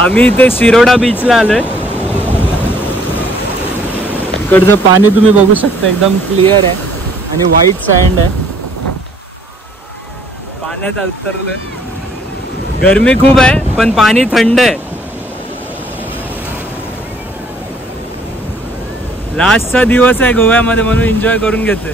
आम्ही इथे शिरोडा बीचला आलोय. इकडचं पाणी तुम्ही बघू शकता, एकदम क्लिअर आहे आणि व्हाईट सँड आहे. पाण्यात उतरलोय. गरमी खूप आहे पण पाणी थंड आहे. लास्टचा दिवस आहे गोव्यामध्ये म्हणून एन्जॉय करून घेतोय.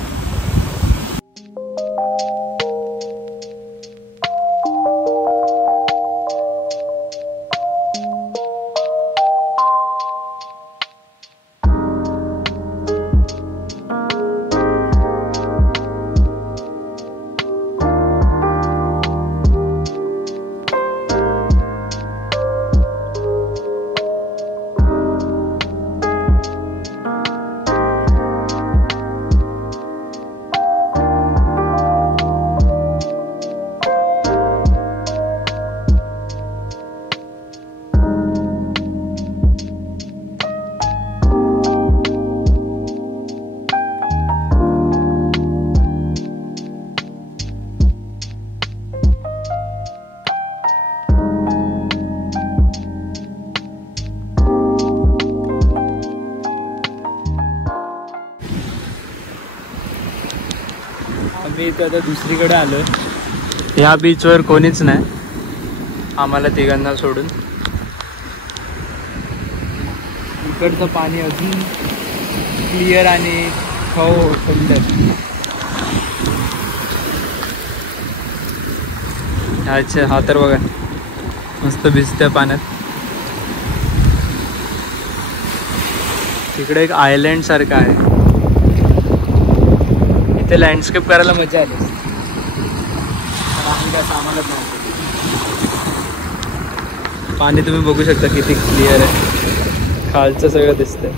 आम्ही इथे आता दुसरीकडे आलोय. ह्या बीचवर कोणीच नाही आम्हाला तिघांना सोडून. इकडचं पाणी अजून क्लिअर आणि थंड आहे. अच्छा, हा तर बघा मस्त भिजतंय पाण्यात. तिकडे एक आयलँड सारखं आहे. इथे लँडस्केप करायला मजा आली. आम्ही काय सामानच नव्हतं. पाणी तुम्ही बघू शकता किती क्लिअर आहे. खालचं सगळं दिसतंय.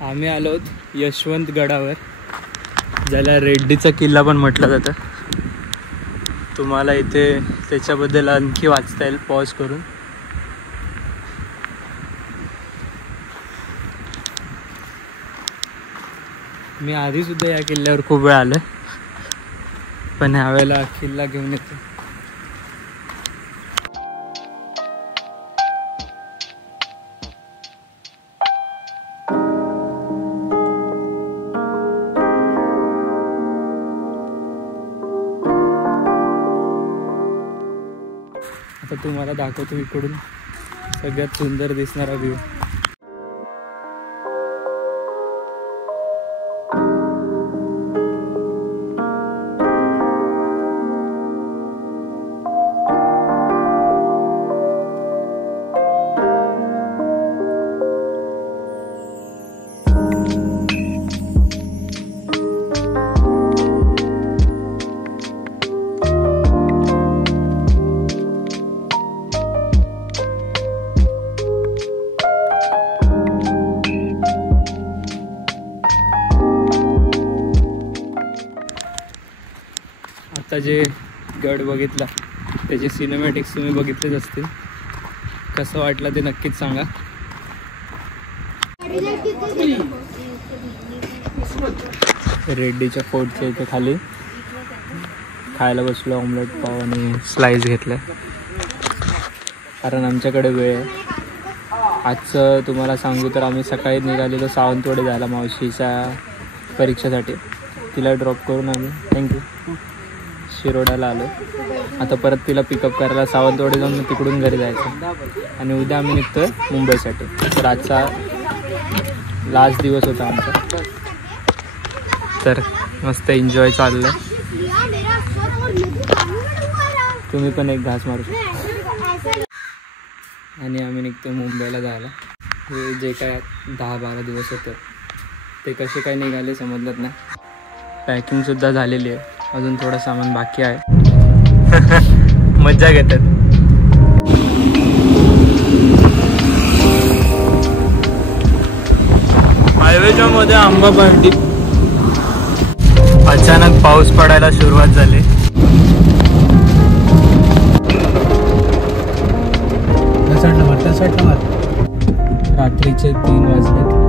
आम्ही आलो आहोत यशवंत गडावर, ज्याला रेड्डीचा किल्ला पण म्हटलं जातं. तुम्हाला इथे त्याच्याबद्दल आणखी वाचता येईल पॉज करून. मी आधी सुद्धा या किल्ल्यावर खूप वेळ आलोय पण ह्यावेळेला किल्ला घेऊन येतो. आता तुम्हाला दाखवतो इकडून सगळ्यात सुंदर दिसणारा व्ह्यू. आता जे गड बघितला त्याचे सिनेमॅटिक्स तुम्ही बघितलेच असतील. कसं वाटलं ते नक्कीच सांगा. रेड्डीच्या फोर्टच्या इथे खाली खायला बसलो. ऑमलेट पाव आणि स्लाइस घेतलं कारण आमच्याकडे वेळ आहे. आजचं तुम्हाला सांगू तर आम्ही सकाळी निघालेलो सावंतवाडी जायला मावशीच्या परीक्षेसाठी. तिला ड्रॉप करून आम्ही शिरोड्याला आलो. आता परत तिला पिकअप करायला सावंतवाडी जाऊन मग तिकडून घरी जायचं आणि उद्या आम्ही निघतोय मुंबईसाठी. तर आजचा लास्ट दिवस होता आमचा. तर मस्त एन्जॉय चाललं आहे. तुम्ही पण एक घास मारू शकता. आणि आम्ही निघतोय मुंबईला जायला. हे जे काय 10-12 दिवस होतं ते कसे काय निघाले समजलंच नाही. पॅकिंगसुद्धा झालेली आहे. अजून थोडं सामान बाकी आहे. मज्जा घेतात. हायवेच्या मध्ये आंबा पार्टी. अचानक पाऊस पडायला सुरुवात झाली. रात्रीचे 3 वाजले.